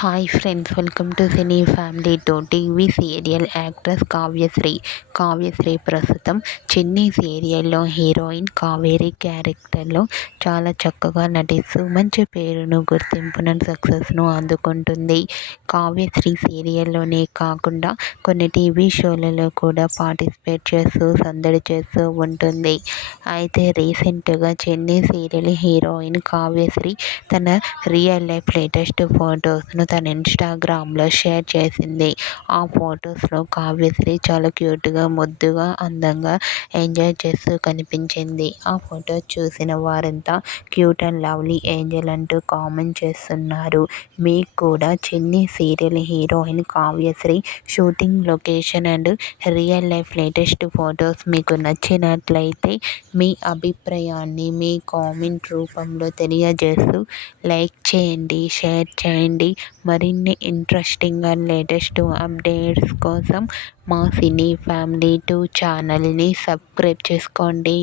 Hi friends, welcome to cine family two. TV serial actress Kavyasri ప్రస్తుతం చిన్ని సీరియల్లో heroine Kaveri క్యారెక్టర్లో చాలా చక్కగా నటిస్తూ మంచి పేరును, గుర్తింపును, సక్సెస్ను అందుకుంటుంది. కావ్యశ్రీ సీరియల్లోనే కాకుండా కొన్ని టీవీ షోలలో కూడా పార్టిసిపేట్ చేస్తూ సందడి చేస్తూ ఉంటుంది. అయితే రీసెంట్గా చిన్ని సీరియల్ హీరోయిన్ కావ్యశ్రీ తన రియల్ లైఫ్ లేటెస్ట్ ఫొటోస్ను తన ఇన్స్టాగ్రామ్లో షేర్ చేసింది. ఆ ఫొటోస్లో కావ్యశ్రీ చాలా క్యూట్గా, ముద్దుగా, అందంగా ఎంజాయ్ చేస్తూ కనిపించింది. ఆ ఫోటో చూసిన వారంతా క్యూట్ అండ్ లవ్లీ ఏంజల్ అంటూ కామెంట్ చేస్తున్నారు. మీకు కూడా చిన్ని serial heroine Kavyasri shooting location and real life latest photos మీకు నచ్చినట్లయితే మీ అభిప్రాయాన్ని మీ కామెంట్ రూపంలో తెలియజేస్తూ లైక్ చేయండి, షేర్ చేయండి. మరిన్ని ఇంట్రెస్టింగ్ అండ్ లేటెస్ట్ అప్డేట్స్ కోసం మా సినీ ఫ్యామిలీ 2 ఛానల్ని సబ్స్క్రైబ్ చేసుకోండి.